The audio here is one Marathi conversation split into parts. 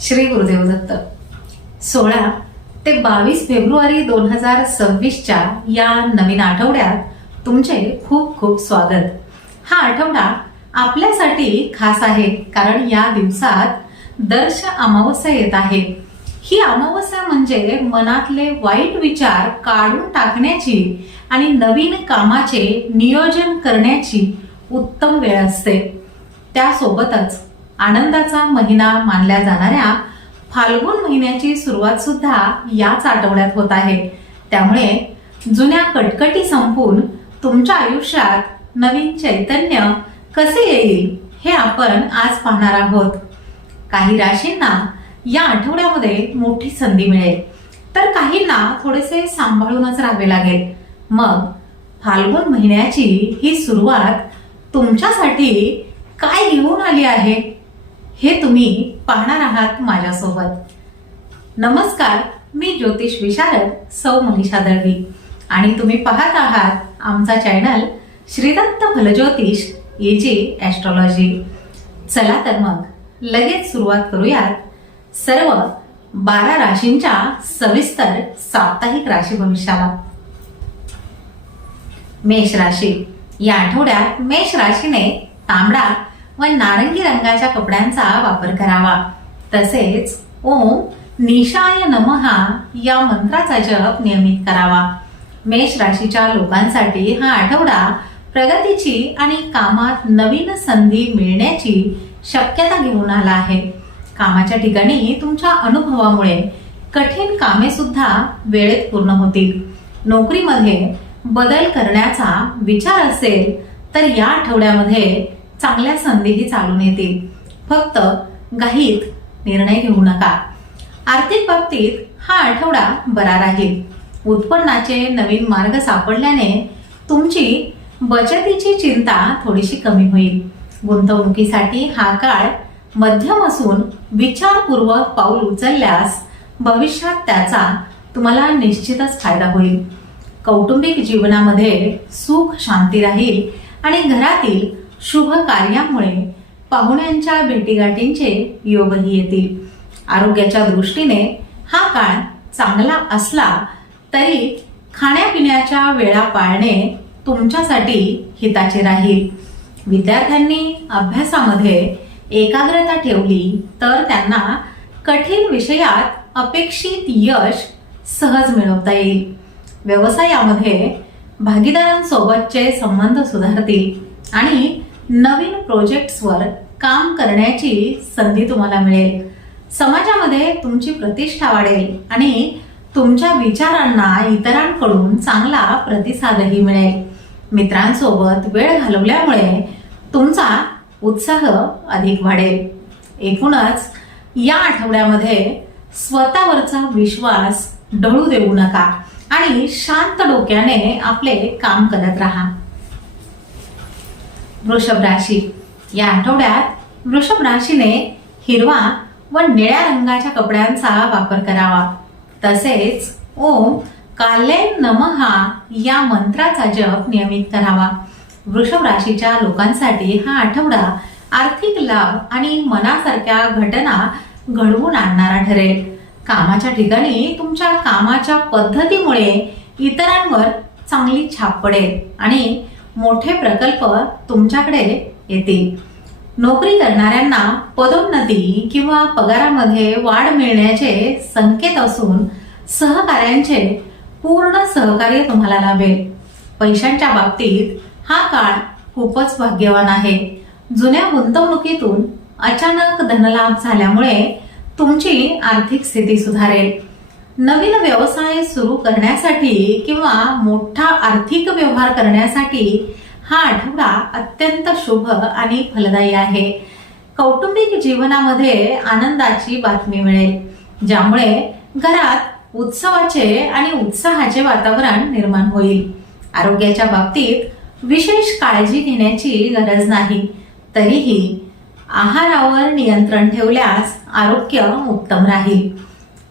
श्री गुरुदेव दत्त. 16 ते 22 फेब्रुवारी 2026च्या या नवीन आठवड्यात तुमचे खूप खूप स्वागत. हा आठवडा आपल्यासाठी खास आहे कारण या दिवसात दर्श अमावस्या येत आहे. ही अमावस्या म्हणजे मनातले वाईट विचार काढून टाकण्याची आणि नवीन कामाचे नियोजन करण्याची उत्तम वेळ असते. त्यासोबतच आनंदाचा महिना मानल्या जाणाऱ्या फाल्गुन महिन्याची सुरुवात सुद्धा याच आठवड्यात होत आहे. त्यामुळे जुन्या कटकटी संपून तुमच्या आयुष्यात नवीन चैतन्य कसे येईल हे आपण आज पाहणार आहोत. काही राशींना या आठवड्यामध्ये मोठी संधी मिळेल तर काहींना थोडेसे सांभाळूनच राहावे लागेल. मग फाल्गुन महिन्याची ही सुरुवात तुमच्यासाठी काय घेऊन आली आहे हे तुम्ही पाहणार आहात माझ्यासोबत. नमस्कार, मी ज्योतिष विशारद सौ मनीषा दळवी आणि तुम्ही पाहत आहात आमचा चॅनल श्रीदत्त फलज्योतिष एजी ॲस्ट्रॉलॉजी. चला तर मग लगेच सुरुवात करूयात सर्व 12 राशींच्या सविस्तर साप्ताहिक राशी भविष्याला. मेष राशी. या आठवड्यात मेष राशीने तांबडा व नारंगी रंगाच्या कपड्यांचा वापर करावा. तसेच ओम निशाय नमः या मंत्राचा जप नियमित करावा. मेष राशीच्या लोकांसाठी हा आठवडा प्रगतीची आणि कामात नवीन संधी मिळण्याची शक्यता घेऊन आला आहे. कामाच्या ठिकाणी तुमच्या अनुभवामुळे कठीण कामे सुद्धा वेळेत पूर्ण होतील. नोकरीमध्ये बदल करण्याचा विचार असेल तर या आठवड्यामध्ये चांगल्या संधीही चालून येतील. फक्त घाईत निर्णय घेऊ नका. आर्थिक बाबतीत हा आठवडा बरा राहील. उत्पन्नाचे नवीन मार्ग सापडल्याने तुमची बचतीची चिंता थोडीशी कमी होईल. गुंतवणुकीसाठी हा काळ मध्यम असून विचारपूर्वक पाऊल उचलल्यास भविष्यात त्याचा तुम्हाला निश्चितच फायदा होईल. कौटुंबिक जीवनामध्ये सुख शांती राहील आणि घरातील शुभ कार्यामुळे पाहुण्यांच्या भेटीगाठींचे योगही येतील. आरोग्याच्या दृष्टीने हा काळ चांगला असला तरी खाण्यापिण्याच्या वेळा पाळणे तुमच्यासाठी हिताचे राहील. विद्यार्थ्यांनी अभ्यासामध्ये एकाग्रता ठेवली तर त्यांना कठीण विषयात अपेक्षित यश सहज मिळवता येईल. व्यवसायामध्ये भागीदारांसोबतचे संबंध सुधारतील आणि नवीन प्रोजेक्ट्सवर काम करण्याची संधी तुम्हाला मिळेल. समाजामध्ये तुमची प्रतिष्ठा वाढेल आणि तुमच्या विचारांना इतरांकडून चांगला प्रतिसादही मिळेल. मित्रांसोबत वेळ घालवल्यामुळे तुमचा उत्साह अधिक वाढेल. एकूणच या आठवड्यामध्ये स्वतःवरचा विश्वास ढळू देऊ नका आणि शांत डोक्याने आपले काम करत राहा. वृषभ राशी. या आठवड्यात वृषभ राशीने हिरवा व निळ्या रंगाच्या कपड्यांचा वापर करावा. तसेच ओम काले नमः या मंत्राचा जप नियमित करावा. वृषभ राशीच्या लोकांसाठी हा आठवडा आर्थिक लाभ आणि मनासारख्या घटना घडवून आणणारा ठरेल. कामाच्या ठिकाणी तुमच्या कामाच्या पद्धतीमुळे इतरांवर चांगली छाप पडेल आणि मोठे प्रकल्प तुमच्याकडे येतील. नोकरी करणाऱ्यांना पदोन्नती किंवा पगारामध्ये वाढ मिळण्याचे संकेत असून सहकाऱ्यांचे पूर्ण सहकार्य तुम्हाला लाभेल. पैशांच्या बाबतीत हा काळ खूपच भाग्यवान आहे. जुन्या गुंतवणुकीतून अचानक धनलाभ झाल्यामुळे तुमची आर्थिक स्थिती सुधारेल. नवीन व्यवसाय सुरू करण्यासाठी किंवा मोठा आर्थिक व्यवहार करण्यासाठी हा आठवडा अत्यंत शुभ आणि फलदायी आहे. कौटुंबिक जीवनामध्ये आनंदाची बातमी मिळेल ज्यामुळे घरात उत्सवाचे आणि उत्साहाचे वातावरण निर्माण होईल. आरोग्याच्या बाबतीत विशेष काळजी घेण्याची गरज नाही. तरीही आहारावर नियंत्रण ठेवल्यास आरोग्य उत्तम राहील.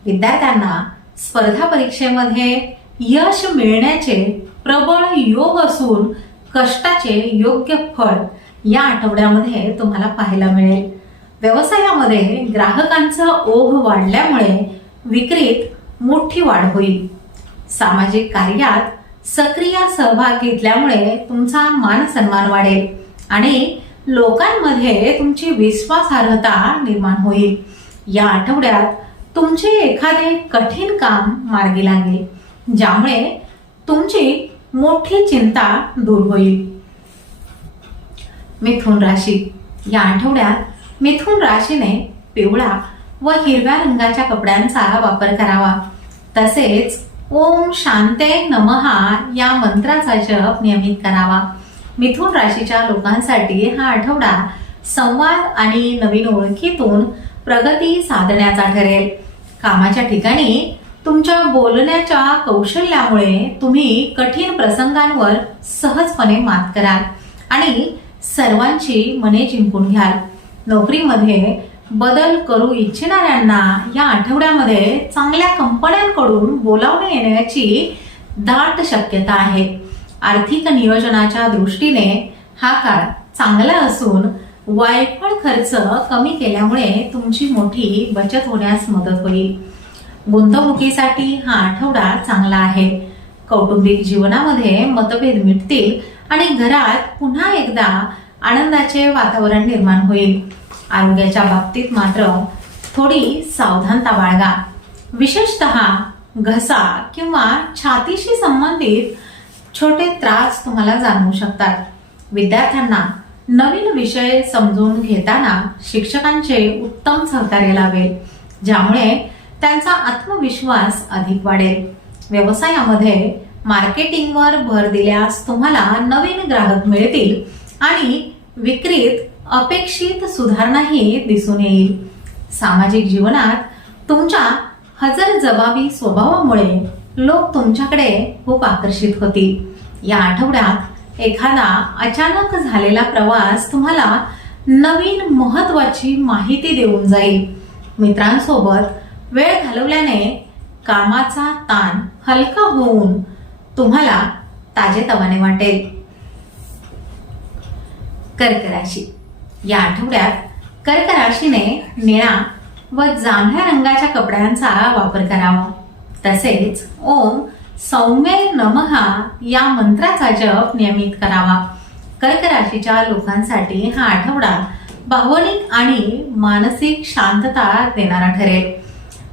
विद्यार्थ्यांना स्पर्धा परीक्षेमध्ये यश मिळण्याचे प्रबळ योग असून कष्टाचे योग्य फळ या आठवड्यामध्ये तुम्हाला पाहायला मिळेल. व्यवसायामध्ये ग्राहकांचा ओघ वाढल्यामुळे विक्रीत मोठी वाढ होईल. सामाजिक कार्यात सक्रिय सहभाग घेतल्यामुळे तुमचा मान सन्मान वाढेल आणि लोकांमध्ये तुमची विश्वासार्हता निर्माण होईल. या आठवड्यात तुमचे एखादे कठीण काम मार्गी लागेल, ज्यामुळे तुमची मोठी चिंता दूर होईल. मिथुन राशी. या आठवड्यात मिथुन राशीने पिवळा व हिरव्या रंगाच्या कपड्यांचा वापर करावा. तसेच ओम शांते नमहा या मंत्राचा जप नियमित करावा. मिथुन राशीच्या लोकांसाठी हा आठवडा संवाद आणि नवीन ओळखीतून प्रगती साधण्याचा ठरेल. कामाच्या ठिकाणी तुमच्या बोलण्याच्या कौशल्यामुळे तुम्ही कठीण प्रसंगांवर सहजपणे मात कराल आणि सर्वांची मने जिंकून घ्याल. नोकरीमध्ये बदल करू इच्छिणाऱ्यांना या आठवड्यामध्ये चांगल्या कंपन्यांकडून बोलावणे येण्याची दाट शक्यता आहे. आर्थिक नियोजनाच्या दृष्टीने हा काळ चांगला असून वायफळ खर्च कमी केल्यामुळे तुमची मोठी बचत होण्यास मदत होईल. गुंतवणुकीसाठी हा आठवडा चांगला आहे. कौटुंबिक जीवनामध्ये मतभेद मिटतील आणि घरात पुन्हा एकदा आनंदाचे वातावरण निर्माण होईल. आरोग्याच्या बाबतीत मात्र थोडी सावधानता बाळगा. विशेषतः घसा किंवा छातीशी संबंधित छोटे त्रास तुम्हाला जाणवू शकतात. विद्यार्थ्यांना नवीन विषय समजून घेताना शिक्षकांचे उत्तम सहकार्य लाभेल, ज्यामुळे त्यांचा आत्मविश्वास अधिक वाढेल. व्यवसायामध्ये मार्केटिंगवर भर दिल्यास तुम्हाला नवीन ग्राहक मिळतील आणि विक्रीत अपेक्षित सुधारणाही दिसून येईल. सामाजिक जीवनात तुमच्या हजरजबाबी स्वभावामुळे लोक तुमच्याकडे खूप आकर्षित होतील. या आठवड्यात एखादा अचानक झालेला प्रवास तुम्हाला नवीन महत्वाची माहिती देऊन जाईल. मित्रांसोबत वेळ घालवल्याने कामाचा ताण हलका होऊन तुम्हाला ताजेतवाने वाटेल. कर्क राशी. या आठवड्यात कर्क राशीने निळा व जांभळ्या रंगाच्या कपड्यांचा वापर करावा. तसेच ओम सौम्य नमहा या मंत्राचा जप नियमित करावा. कर्क राशीच्या लोकांसाठी हा आठवडा भावनिक आणि मानसिक शांतता देणारा ठरेल.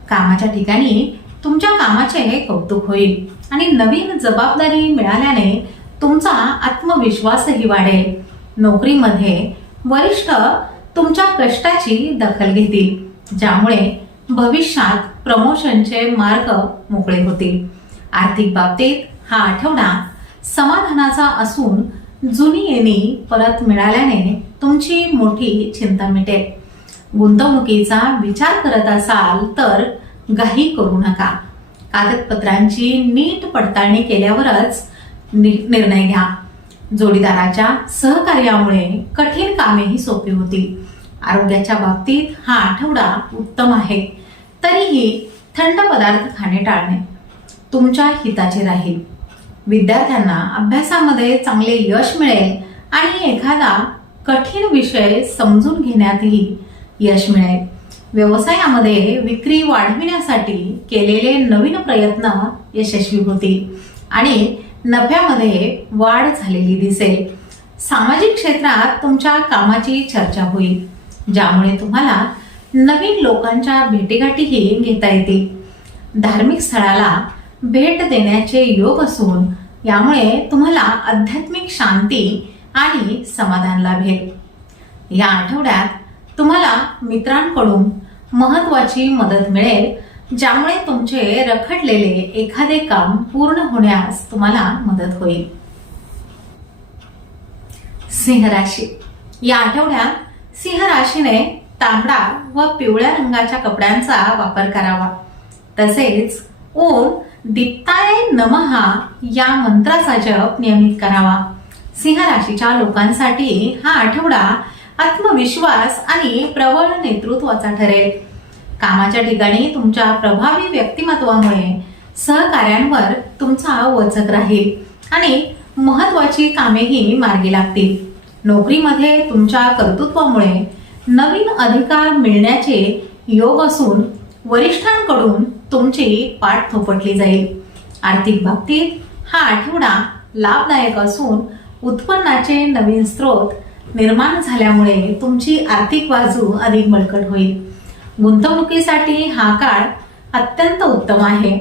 कामाच्या ठिकाणी तुमच्या कामाचे कौतुक होईल आणि नवीन जबाबदारी मिळाल्याने तुमचा आत्मविश्वासही वाढेल. नोकरीमध्ये वरिष्ठ तुमच्या कष्टाची दखल घेतील, ज्यामुळे भविष्यात प्रमोशनचे मार्ग मोकळे होतील. आर्थिक बाबतीत हा आठवडा समाधानाचा असून जुनी येणी परत मिळाल्याने तुमची मोठी चिंता मिटेल. गुंतवणुकीचा विचार करत असाल तर घाई करू नका. कागदपत्रांची नीट पडताळणी केल्यावरच निर्णय घ्या. जोडीदाराच्या सहकार्यामुळे कठीण कामेही सोपी होतील. आरोग्याच्या बाबतीत हा आठवडा उत्तम आहे, तरीही थंड पदार्थ खाणे टाळणे तुमच्या हिताचे राहील. विद्यार्थ्यांना अभ्यासामध्ये चांगले यश मिळेल आणि एखादा कठीण विषय समजून घेण्यातही यश मिळेल. व्यवसायामध्ये विक्री वाढविण्यासाठी केलेले नवीन प्रयत्न यशस्वी होतील आणि नफ्यामध्ये वाढ झालेली दिसेल. सामाजिक क्षेत्रात तुमच्या कामाची चर्चा होईल, ज्यामुळे तुम्हाला नवीन लोकांच्या भेटीगाठीही घेता येतील. धार्मिक स्थळाला भेट देण्याचे योग असून यामुळे तुम्हाला आध्यात्मिक शांती आणि समाधान लाभेल. या आठवड्यात तुम्हाला मित्रांकडून महत्वाची मदत मिळेल, ज्यामुळे तुमचे रखडलेले एखादे काम पूर्ण होण्यास तुम्हाला मदत होईल. सिंह राशी. या आठवड्यात सिंह राशीने तांबडा व पिवळ्या रंगाच्या कपड्यांचा वापर करावा. तसेच ओम दीप्ताय नमहा या मंत्राचा जप नियमित करावा. सिंह राशीच्या लोकांसाठी हा आठवडा आत्मविश्वास आणि प्रबळ नेतृत्वाचा ठरेल. कामाच्या ठिकाणी तुमच्या प्रभावी व्यक्तिमत्वामुळे सहकाऱ्यांवर तुमचा वचक राहील आणि महत्वाची कामेही मार्गी लागतील. नोकरीमध्ये तुमच्या कर्तृत्वामुळे नवीन अधिकार मिळण्याचे योग असून वरिष्ठांकडून तुमची पाठ थोपटली जाईल. आर्थिक बाबतीत हा आठवडा लाभदायक असून उत्पन्नाचे नवीन स्रोत निर्माण झाल्यामुळे तुमची आर्थिक बाजू अधिक बळकट होईल. गुंतवणुकीसाठी हा काळ अत्यंत उत्तम आहे.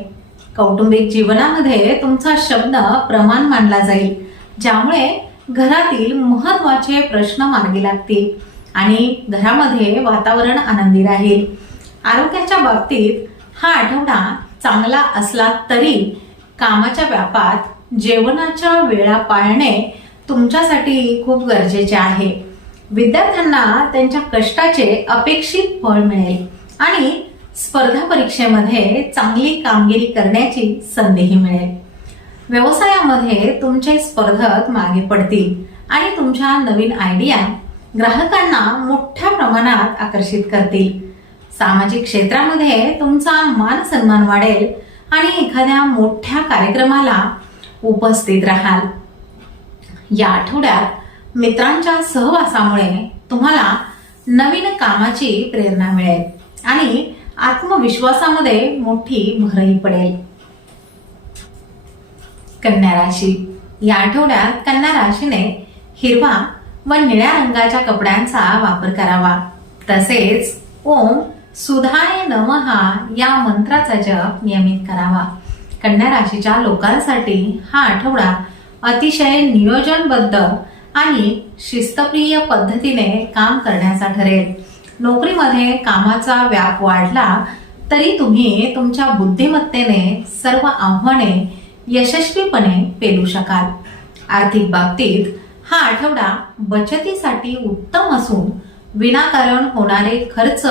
कौटुंबिक जीवनामध्ये तुमचा शब्द प्रमाण मानला जाईल, ज्यामुळे घरातील महत्त्वाचे प्रश्न मार्गी लागतील आणि घरामध्ये वातावरण आनंदी राहील. आरोग्याच्या बाबतीत हा आठवडा चांगला असला तरी कामाच्या व्यापात जेवणाच्या वेळा पाळणे तुमच्यासाठी खूप गरजेचे आहे. विद्यार्थ्यांना त्यांच्या कष्टाचे अपेक्षित फळ मिळेल आणि स्पर्धा परीक्षेमध्ये चांगली कामगिरी करण्याची संधीही मिळेल. व्यवसायामध्ये तुमचे स्पर्धक मागे पडतील आणि तुमच्या नवीन आयडिया ग्राहकांना मोठ्या प्रमाणात आकर्षित करतील. सामाजिक क्षेत्रामध्ये तुमचा मान सन्मान वाढेल आणि एखाद्या मोठ्या कार्यक्रमाला उपस्थित राहाल. या आठवड्यात मित्रांच्या सहवासामुळे तुम्हाला नवीन कामाची प्रेरणा मिळेल आणि आत्मविश्वासामध्ये मोठी भरही पडेल. कन्या राशी. या आठवड्यात कन्या राशीने हिरवा व निळ्या रंगाच्या कपड्यांचा वापर करावा. तसेच ओम सुधाय नमः या मंत्राचा जप नियमित करावा. कन्या राशीच्या लोकांसाठी हा आठवडा अतिशय नियोजनबद्ध आणि शिस्तप्रिय पद्धतीने काम करण्याचा ठरेल. नोकरीमध्ये कामाचा व्याप वाढला तरी तुम्ही तुमच्या बुद्धिमत्तेने सर्व आव्हाने यशस्वीपणे पेलू शकाल. आर्थिक बाबतीत हा आठवडा बचतीसाठी उत्तम असून विनाकारण होणारे खर्च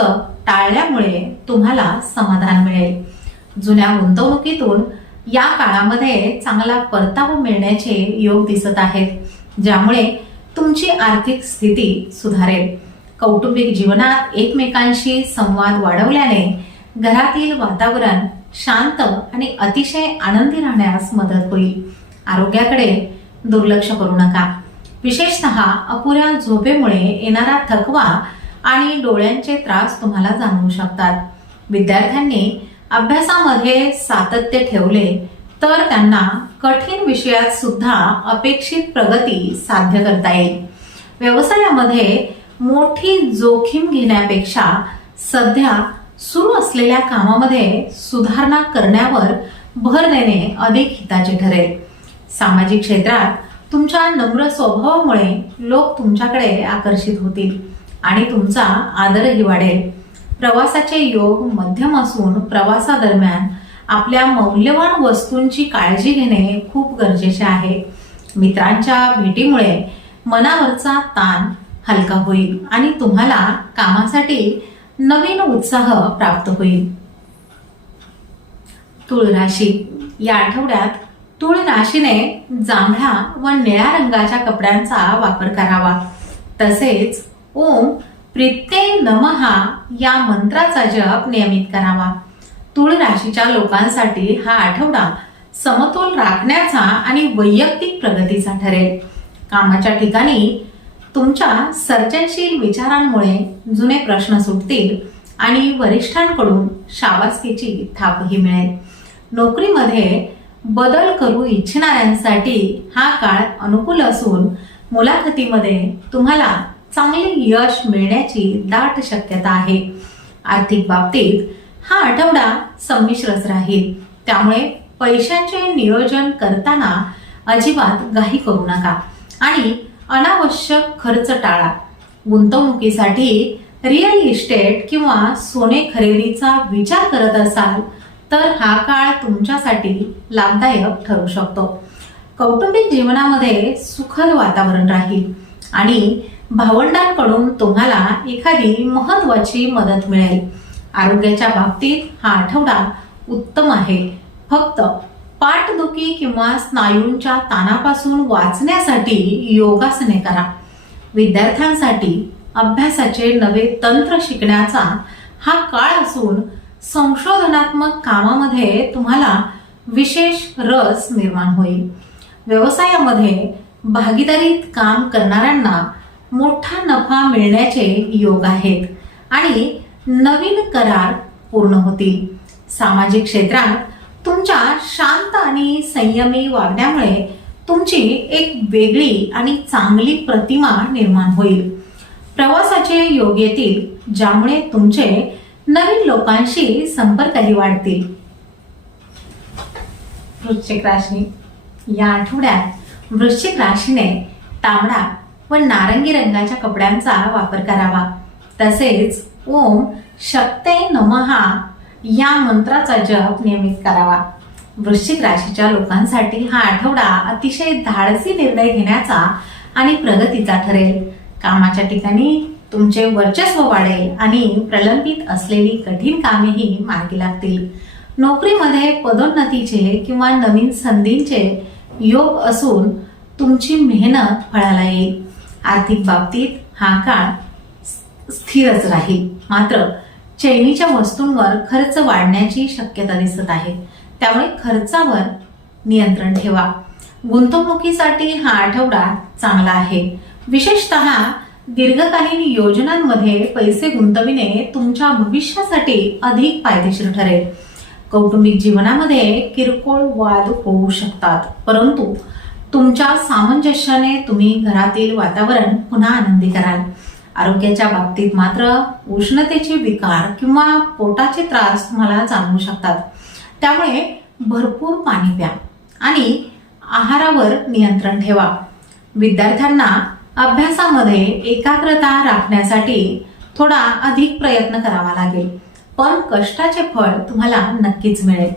टाळल्यामुळे तुम्हाला समाधान मिळेल. जुन्या गुंतवणुकीतून या काळामध्ये चांगला परतावा मिळण्याचे योग दिसत आहेत, ज्यामुळे तुमची आर्थिक स्थिती सुधारेल. कौटुंबिक जीवनात एकमेकांशी संवाद वाढवल्याने घरातील वातावरण शांत आणि अतिशय आनंदी राहण्यास मदत होईल. आरोग्याकडे दुर्लक्ष करू नका. विशेषतः अपुऱ्या झोपेमुळे येणारा थकवा आणि डोळ्यांचे त्रास तुम्हाला जाणवू शकतात. विद्यार्थ्यांनी अभ्यासामध्ये सातत्य ठेवले तर त्यांना कठीण विषयात सुद्धा अपेक्षित प्रगती साध्य करता येईल. व्यवसायामध्ये मोठी जोखीम घेण्यापेक्षा सध्या सुरू असलेल्या कामामध्ये सुधारणा करण्यावर भर देणे अधिक हिताचे ठरेल. सामाजिक क्षेत्रात तुमच्या नम्र स्वभावामुळे लोक तुमच्याकडे आकर्षित होतील आणि तुमचा आदरही वाढेल. प्रवासाचे योग मध्यम असून प्रवासादरम्यान आपल्या मौल्यवान वस्तूंची काळजी घेणे खूप गरजेचे आहे. मित्रांच्या भेटीमुळे मनावरचा ताण हलका होईल आणि तुम्हाला कामासाठी नवीन उत्साह प्राप्त होईल. तुळ राशी. या आठवड्यात तुळ राशीने जांभळ्या व निळ्या रंगाच्या कपड्यांचा वापर करावा. तसेच ओम प्रीत्यै नमः या मंत्राचा जप नियमित करावा. तुळ राशीच्या लोकांसाठी हा आठवडा समतोल राखण्याचा आणि वैयक्तिक प्रगतीचा ठरेल. कामाच्या ठिकाणी तुमच्या सर्जनशील विचारांमुळे जुने प्रश्न सुटतील आणि वरिष्ठांकडून शाबासकीची थापही मिळेल. नोकरीमध्ये बदल करू इच्छिणाऱ्यांसाठी हा काळ अनुकूल असून मुलाखतीमध्ये तुम्हाला चांगले यश मिळण्याची दाट शक्यता आहे. आर्थिक बाबतीत हा आठवडा संमिश्रच राहील, त्यामुळे पैशांचे नियोजन करताना अजिबात घाई करू नका आणि अनावश्यक खर्च टाळा. गुंतवणुकीसाठी रिअल इस्टेट किंवा सोने खरेदीचा विचार करत असाल तर हा काळ तुमच्यासाठी लाभदायक ठरू शकतो. कौटुंबिक जीवनामध्ये सुखद वातावरण राहील आणि भावंडांकडून तुम्हाला एखादी महत्वाची मदत मिळेल. आरोग्याच्या बाबतीत हा आठवडा उत्तम आहे. फक्त पाठदुखी किंवा स्नायूंच्या ताणापासून वाचण्यासाठी योगासने करा. विद्यार्थ्यांसाठी अभ्यासाचे नवे तंत्र शिकण्याचा हा काळ असून संशोधनात्मक कामामध्ये तुम्हाला विशेष रस निर्माण होईल. व्यवसायामध्ये भागीदारीत काम करणाऱ्यांना मोठा नफा मिळण्याचे योग आहेत आणि नवीन करार पूर्ण होतील. सामाजिक क्षेत्रात तुमच्या शांत आणि संयमी वागण्यामुळे तुमची एक वेगळी आणि चांगली प्रतिमा निर्माण होईल. प्रवासाचे योग येतील ज्यामुळे तुमचे नवीन लोकांशी संपर्कही वाढतील. वृश्चिक राशी, या आठवड्यात वृश्चिक राशीने तांबडा व नारंगी रंगाच्या कपड्यांचा वापर करावा. तसेच ओम शक्ते नमः या मंत्राचा जप नियमित करावा. वृश्चिक राशीच्या लोकांसाठी हा आठवडा अतिशय धाडसी निर्णय घेण्याचा आणि प्रगतीचा ठरेल. कामाच्या ठिकाणी तुमचे वर्चस्व वाढेल आणि प्रलंबित असलेली कठीण कामेही मार्गी लागतील. नोकरीमध्ये पदोन्नतीचे किंवा नवीन संधींचे योग असून तुमची मेहनत फळाला येईल. आर्थिक बाबतीत हा काळ स्थिरच राहील. मात्र चैनीच्या वस्तूंवर खर्च वाढण्याची शक्यता दिसत आहे, त्यामुळे खर्चावर नियंत्रण ठेवा. गुंतवणुकीसाठी हा आठवडा चांगला आहे. विशेषतः दीर्घकालीन योजनांमध्ये पैसे गुंतविणे तुमच्या भविष्यासाठी अधिक फायदेशीर ठरेल. कौटुंबिक जीवनामध्ये किरकोळ वाद होऊ शकतात, परंतु तुमच्या सामंजस्याने तुम्ही घरातील वातावरण पुन्हा आनंदी कराल. आरोग्याच्या बाबतीत मात्र उष्णतेचे विकार किंवा पोटाचे त्रास तुम्हाला जाणवू शकतात, त्यामुळे भरपूर पाणी प्या आणि आहारावर नियंत्रण ठेवा. विद्यार्थ्यांना अभ्यासामध्ये एकाग्रता राखण्यासाठी थोडा अधिक प्रयत्न करावा लागेल, पण कष्टाचे फळ तुम्हाला नक्कीच मिळेल.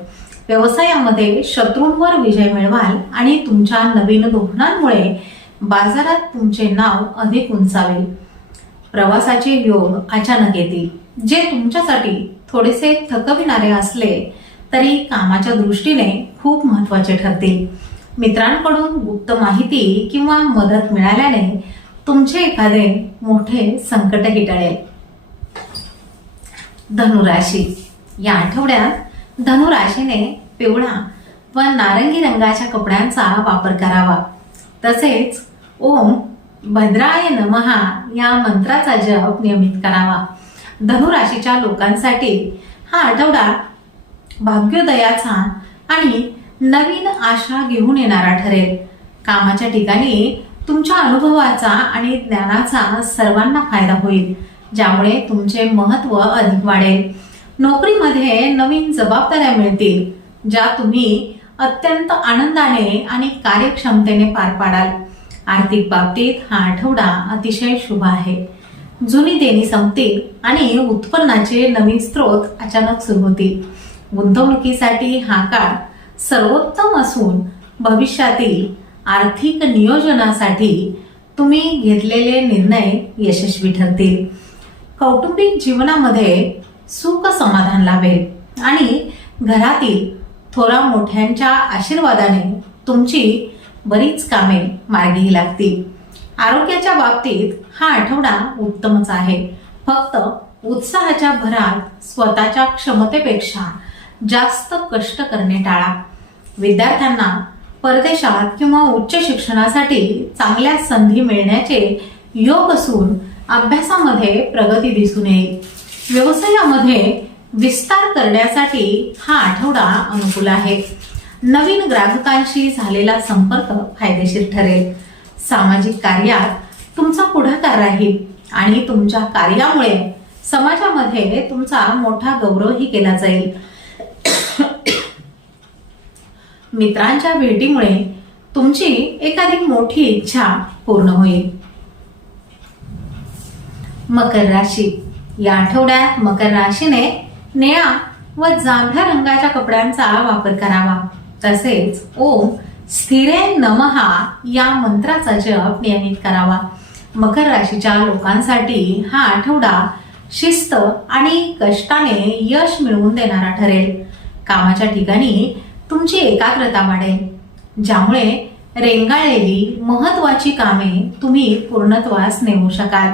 व्यवसायामध्ये शत्रूंवर विजय मिळवाल आणि तुमच्या नवीन धोरणांमुळे बाजारात तुमचे नाव अधिक उंचावेल. प्रवासाचे योग अचानक येतील, जे तुमच्यासाठी थोडेसे थकविणारे असले तरी कामाच्या दृष्टीने खूप महत्त्वाचे ठरतील. मित्रांकडून गुप्त माहिती किंवा मदत मिळाल्याने तुमचे एखादे मोठे संकटही टळेल. धनुराशी, या आठवड्यात धनुराशीने पिवळा व नारंगी रंगाच्या कपड्यांचा वापर करावा. तसेच ओम भद्राय नमः या मंत्राचा जप नियमित करावा. धनुराशीच्या लोकांसाठी हा आठवडा भाग्योदयाचा आणि नवीन आशा घेऊन येणारा ठरेल. कामाच्या ठिकाणी तुमच्या अनुभवाचा आणि ज्ञानाचा सर्वांना फायदा होईल, ज्यामुळे तुमचे महत्त्व अधिक वाढेल. नोकरीमध्ये नवीन जबाबदाऱ्या मिळतील, ज्या तुम्ही अत्यंत आनंदाने आणि कार्यक्षमतेने पार पाडाल. आर्थिक बाबतीत हा आठवडा अतिशय शुभ आहे. जुनी देणी संपतील आणि उत्पन्नाचे नवीन स्रोत अचानक सुरू होतील. गुंतवणुकीसाठी हा काळ सर्वोत्तम असून भविष्यातील आर्थिक नियोजनासाठी तुम्ही घेतलेले निर्णय यशस्वी ठरतील. कौटुंबिक जीवनामध्ये सुख समाधान लाभेल आणि घरातील थोरा मोठ्यांच्या आशीर्वादाने तुमची बरीच कामे मार्गी लागतील. आरोग्याच्या बाबतीत हा आठवडा उत्तमच आहे. फक्त उत्साहाच्या भरात स्वतःच्या क्षमतेपेक्षा जास्त कष्ट करणे टाळा. विद्यार्थ्यांना परदेशात किंवा उच्च शिक्षणासाठी चांगल्या संधी मिळण्याचे योग असून अभ्यासामध्ये प्रगती दिसून येईल. व्यवसायामध्ये विस्तार करण्यासाठी हा आठवडा अनुकूल आहे. नवीन ग्राहकांशी झालेला संपर्क फायदेशीर ठरेल. सामाजिक कार्यात तुमचा पुढाकार राहील आणि तुमच्या कार्यामुळे समाजामध्ये तुमचा मोठा गौरवही केला जाईल. मित्रांच्या भेटीमुळे तुमची एखादी मोठी इच्छा पूर्ण होईल. मकर राशी, या आठवड्यात मकर राशीने निळ्या व जांभळ्या रंगाच्या कपड्यांचा वापर करावा. तसेच ओम स्थिरे नमः या मंत्राचा जप नियमित करावा. मकर राशीच्या लोकांसाठी हा आठवडा शिस्त आणि कष्टाने यश मिळवून देणारा ठरेल. कामाच्या ठिकाणी तुमची एकाग्रता वाढेल, ज्यामुळे रेंगाळलेली महत्वाची कामे तुम्ही पूर्णत्वास नेऊ शकाल.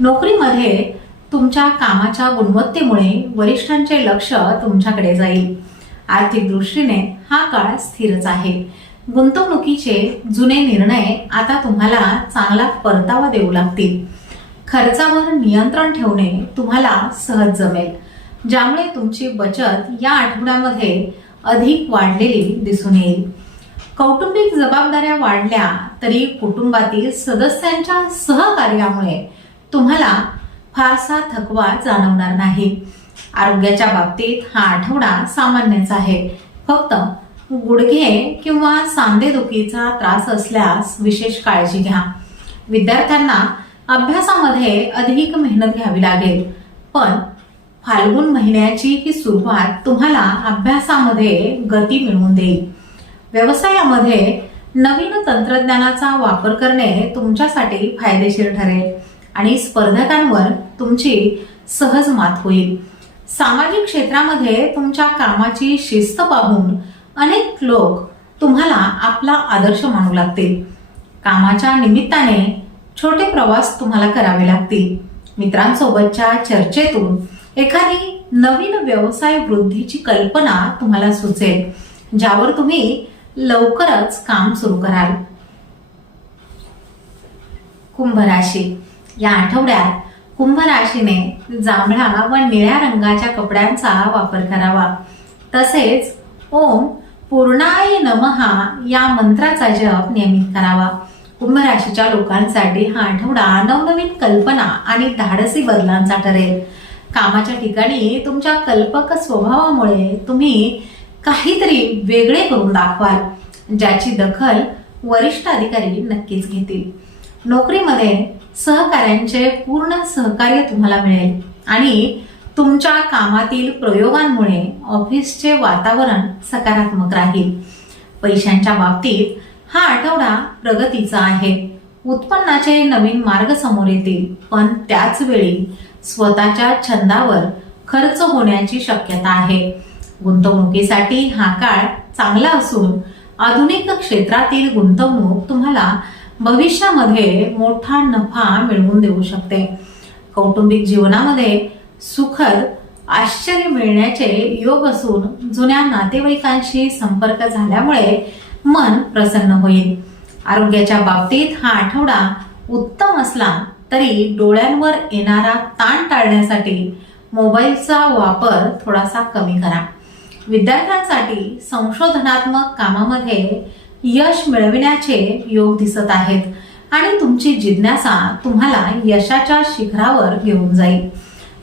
नोकरीमध्ये तुमच्या कामाच्या गुणवत्तेमुळे वरिष्ठांचे लक्ष तुमच्याकडे जाईल. आर्थिक दृष्टीने हा काळ स्थिरच आहे. गुंतवणुकीचे जुने निर्णय आता तुम्हाला चांगला परतावा देऊ लागतील. खर्चावर नियंत्रण ठेवणे तुम्हाला सहज जमेल, ज्यामुळे तुमची बचत या आठवड्यामध्ये अधिक वाढलेली दिसून येईल. कौटुंबिक जबाबदाऱ्या वाढल्या तरी कुटुंबातील सदस्यांच्या सहकार्यामुळे तुम्हाला फारसा थकवा जाणवणार नाही. आरोग्याच्या बाबतीत हा आठवडा सामान्यच आहे. फक्त गुडघे किंवा सांधेदुखीचा त्रास असल्यास विशेष काळजी घ्या. विद्यार्थ्यांना अभ्यासामध्ये अधिक मेहनत घ्यावी लागेल, पण फाल्गुन महिन्याची ही सुरुवात तुम्हाला अभ्यासामध्ये गती मिळवून देईल. व्यवसायामध्ये नवीन तंत्रज्ञानाचा वापर करणे तुमच्यासाठी फायदेशीर ठरेल आणि स्पर्धकांवर तुमची सहज मात होईल. सामाजिक क्षेत्रामध्ये तुमच्या कामाची शिस्त पाहून अनेक लोक तुम्हाला आपला आदर्श मानू लागतील. कामाच्या निमित्ताने छोटे प्रवास तुम्हाला करावे लागतील. मित्रांसोबतच्या चर्चेतून एखादी नवीन व्यवसाय वृद्धीची कल्पना तुम्हाला सुचेल, ज्यावर तुम्ही लवकरच काम सुरू कराल. कुंभ राशी. या आठवड्यात कुंभ राशीने जांभळा व निळ्या रंगाच्या कपड्यांचा वापर करावा. तसेच ओम पूर्णाय नमः या मंत्राचा जप नियमित करावा. कुंभ राशीच्या लोकांसाठी हा आठवडा नवनवीन कल्पना आणि धाडसी बदलांचा ठरेल. कामाच्या ठिकाणी तुमच्या कल्पक स्वभावामुळे तुम्ही काहीतरी वेगळे करून दाखवाल, ज्याची दखल वरिष्ठ अधिकारी नक्कीच घेतील. नोकरीमध्ये सहकाऱ्यांचे पूर्ण सहकार्य तुम्हाला मिळेल आणि तुमच्या कामातील प्रयोगांमुळे ऑफिसचे वातावरण सकारात्मक राहील. पैशांच्या बाबतीत हा आठवडा प्रगतीचा आहे. उत्पन्नाचे नवीन मार्ग समोर येतील, पण त्याच वेळी स्वतःच्या छंदावर खर्च होण्याची शक्यता आहे. गुंतवणुकीसाठी हा काळ चांगला असून आधुनिक क्षेत्रातील गुंतवणूक तुम्हाला भविष्यामध्ये मोठा नफा मिळवून देऊ शकते. कौटुंबिक जीवनामध्ये सुखद आश्चर्य मिळण्याचे योग असून जुन्या नातेवाईकांशी संपर्क झाल्यामुळे मन प्रसन्न होईल. आरोग्याच्या बाबतीत हा आठवडा उत्तम असला तरी डोळ्यांवर येणारा ताण टाळण्यासाठी मोबाईलचा वापर थोडासा कमी करा. विद्यार्थ्यांसाठी संशोधनात्मक कामामध्ये यश मिळविण्याचे योग दिसत आहेत आणि तुमची जिज्ञासा तुम्हाला यशाच्या शिखरावर घेऊन जाईल.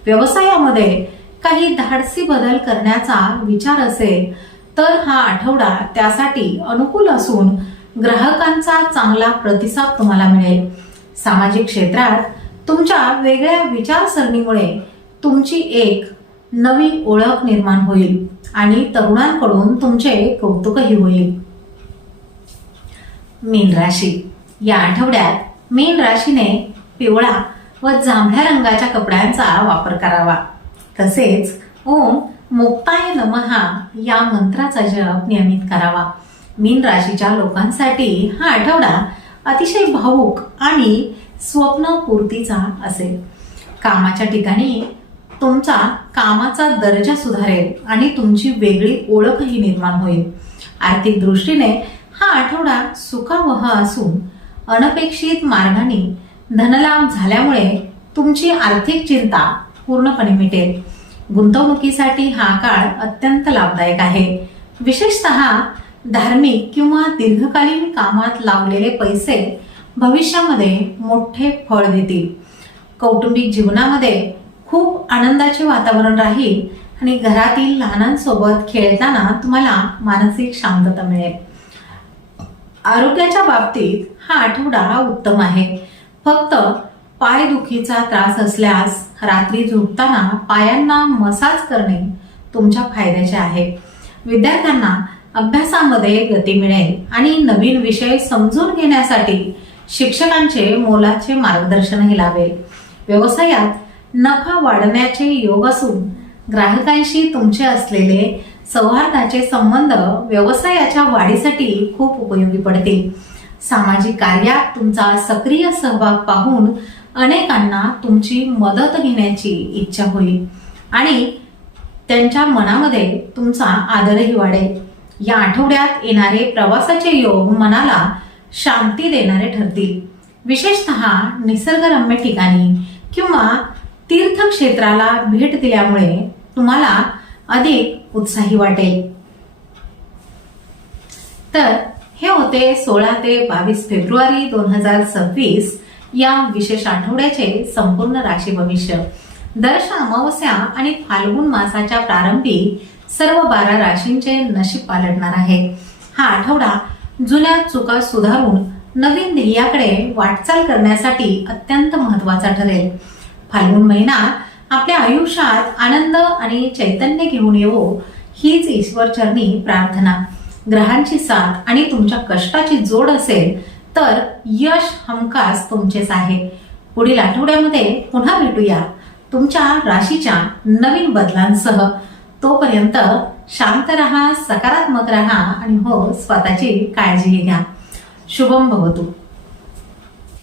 व्यवसायामध्ये काही धाडसी बदल करण्याचा विचार असेल तर हा आठवडा त्यासाठी अनुकूल असून ग्राहकांचा चांगला प्रतिसाद तुम्हाला मिळेल. सामाजिक क्षेत्रात तुमच्या वेगळ्या विचारसरणीमुळे तुमची एक नवी ओळख निर्माण होईल आणि तरुणांकडून तुमचे कौतुकही होईल. मीन राशी. या आठवड्यात मीन राशीने पिवळा व जांभळ्या रंगाच्या कपड्यांचा वापर करावा. तसेच ओम मुक्ताय नमः या मंत्राचा जप नियमित करावा. मीन राशीच्या लोकांसाठी हा आठवडा अतिशय भावुक आणि स्वप्नपूर्तीचा असेल. कामाच्या ठिकाणी तुमचा कामाचा दर्जा सुधारेल आणि तुमची वेगळी ओळखही निर्माण होईल. आर्थिक दृष्टीने हा आठवडा सुखावह असून अनपेक्षित मार्गाने धनलाभ झाल्यामुळे तुमची आर्थिक चिंता पूर्णपणे मिटेल. गुंतवणुकीसाठी हा काळ अत्यंत लाभदायक आहे. विशेषतः धार्मिक किंवा दीर्घकालीन कामात लावलेले पैसे भविष्यामध्ये मोठे फळ देतील. कौटुंबिक जीवनामध्ये खूप आनंदाचे वातावरण राहील आणि घरातील लहानांसोबत खेळताना तुम्हाला मानसिक शांतता मिळेल. आरोग्याच्या बाबतीत हा आठवडा उत्तम आहे. फक्त पायदुखीचा त्रास असल्यास रात्री झोपताना पायांना मसाज करणे तुमच्या फायद्याचे आहे. विद्यार्थ्यांना अभ्यासामध्ये गती मिळेल आणि नवीन विषय समजून घेण्यासाठी शिक्षकांचे मोलाचे मार्गदर्शनही लाभेल. व्यवसायात नफा वाढण्याचे योग असून ग्राहकांशी तुमचे असलेले सौहार्दाचे संबंध व्यवसायाच्या वाढीसाठी खूप उपयोगी पडतील. सामाजिक कार्यात तुमचा सक्रिय सहभाग पाहून अनेकांना तुमची मदत घेण्याची इच्छा होईल आणि त्यांच्या मनामध्ये तुमचा आदरही वाढेल. या आठवड्यात येणारे प्रवासाचे योग मनाला शांती देणारे ठरतील. विशेषतः निसर्गरम्य ठिकाणी किंवा तीर्थक्षेत्राला भेट दिल्यामुळे तुम्हाला अधिक उत्साही वाटेल. तर हे होते 16 ते 22 फेब्रुवारी 2026 या विशेष आठवड्याचे संपूर्ण राशी भविष्य. दर्श अमावस्या आणि फाल्गुन मासाच्या प्रारंभी सर्व 12 राशींचे नशीब पालटणार आहे. हा आठवडा जुन्या चुका सुधारून नवीन ध्येयाकडे वाटचाल करण्यासाठी अत्यंत महत्वाचा ठरेल. फाल्गुन महिना आपल्या आयुष्यात आनंद आणि चैतन्य घेऊन येवो हीच ईश्वरचरणी प्रार्थना. ग्रहांची साथ आणि तुमच्या कष्टाची जोड असेल तर यश हमखास तुमचेच आहे. पुढील आठवड्यामध्ये पुन्हा भेटूया तुमच्या राशीच्या नवीन बदलांसह. तोपर्यंत शांत रहा, सकारात्मक रहा आणि हो, स्वतःची काळजी घ्या. शुभम भवतु.